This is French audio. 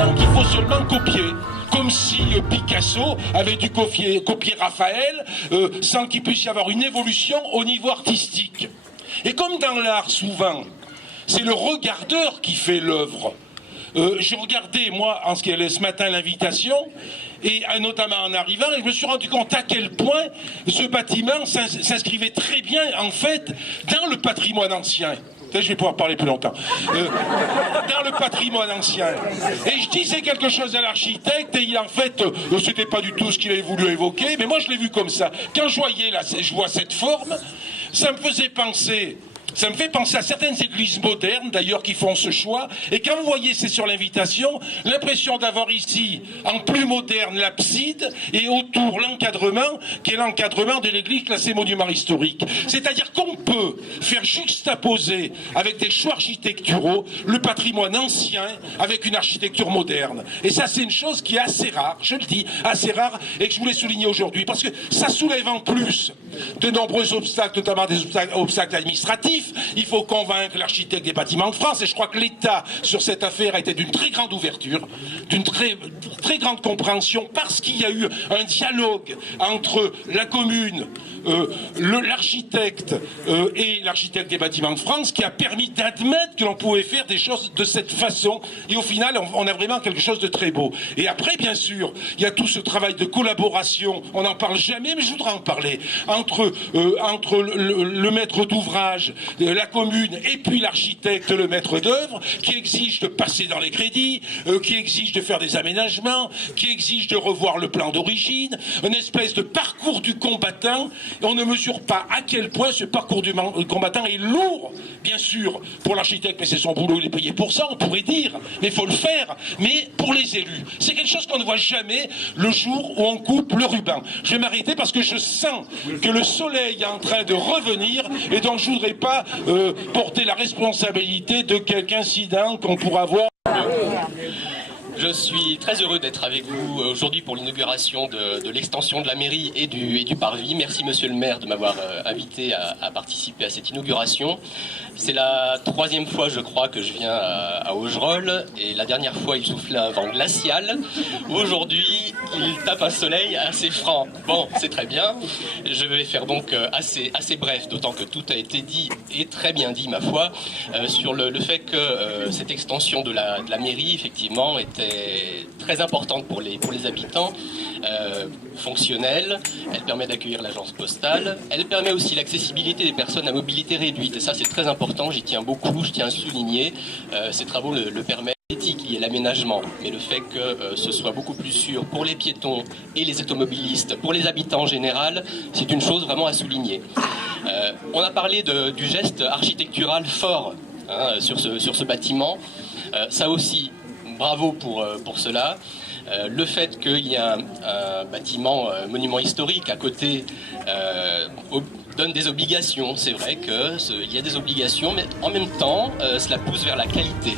pensant qu'il faut seulement copier. Comme si Picasso avait dû copier Raphaël sans qu'il puisse y avoir une évolution au niveau artistique. Et comme dans l'art, souvent, c'est le regardeur qui fait l'œuvre. Je regardais, moi, ce matin, l'invitation, et notamment en arrivant, et je me suis rendu compte à quel point ce bâtiment s'inscrivait très bien, en fait, dans le patrimoine ancien. Je vais pouvoir parler plus longtemps. Dans le patrimoine ancien. Et je disais quelque chose à l'architecte, et en fait, c'était pas du tout ce qu'il avait voulu évoquer, mais moi je l'ai vu comme ça. Quand je vois cette forme, ça me faisait penser... Ça me fait penser à certaines églises modernes, d'ailleurs, qui font ce choix. Et quand vous voyez, c'est sur l'invitation, l'impression d'avoir ici, en plus moderne, l'abside, et autour l'encadrement, qui est l'encadrement de l'église classée monument historique. C'est-à-dire qu'on peut faire juxtaposer, avec des choix architecturaux, le patrimoine ancien avec une architecture moderne. Et ça, c'est une chose qui est assez rare, je le dis, assez rare, et que je voulais souligner aujourd'hui, parce que ça soulève en plus de nombreux obstacles, notamment des obstacles administratifs. Il faut convaincre l'architecte des bâtiments de France, et je crois que l'État, sur cette affaire, a été d'une très grande ouverture, d'une très grande compréhension, parce qu'il y a eu un dialogue entre la commune, l'architecte et l'architecte des bâtiments de France, qui a permis d'admettre que l'on pouvait faire des choses de cette façon, et au final, on a vraiment quelque chose de très beau. Et après, bien sûr, il y a tout ce travail de collaboration, on n'en parle jamais, mais je voudrais en parler, entre le maître d'ouvrage, la commune et puis l'architecte, le maître d'œuvre, qui exige de passer dans les crédits, qui exige de faire des aménagements, qui exige de revoir le plan d'origine, une espèce de parcours du combattant. Et on ne mesure pas à quel point ce parcours du combattant est lourd, bien sûr, pour l'architecte, mais c'est son boulot, il est payé pour ça, on pourrait dire, mais il faut le faire. Mais pour les élus, c'est quelque chose qu'on ne voit jamais le jour où on coupe le ruban. Je vais m'arrêter parce que je sens que le soleil est en train de revenir, et donc je ne voudrais pas porter la responsabilité de quelque incident qu'on pourra voir. Je suis très heureux d'être avec vous aujourd'hui pour l'inauguration de l'extension de la mairie et du parvis. Merci monsieur le maire de m'avoir invité à participer à cette inauguration. C'est la troisième fois, je crois, que je viens à Augerolles, et la dernière fois il soufflait un vent glacial. Aujourd'hui il tape un soleil assez franc. Bon, c'est très bien. Je vais faire donc assez bref, d'autant que tout a été dit, et très bien dit ma foi, sur le fait que cette extension de la mairie effectivement était très importante pour les habitants, fonctionnelle. Elle permet d'accueillir l'agence postale, elle permet aussi l'accessibilité des personnes à mobilité réduite, et ça c'est très important, j'y tiens beaucoup, je tiens à souligner, ces travaux le permettent. L'éthique liée à l'aménagement, mais le fait que ce soit beaucoup plus sûr pour les piétons et les automobilistes, pour les habitants en général, c'est une chose vraiment à souligner. On a parlé du geste architectural fort sur ce bâtiment, ça aussi, bravo pour cela. Le fait qu'il y a un bâtiment monument historique à côté donne des obligations. C'est vrai qu'il y a des obligations, mais en même temps, cela pousse vers la qualité.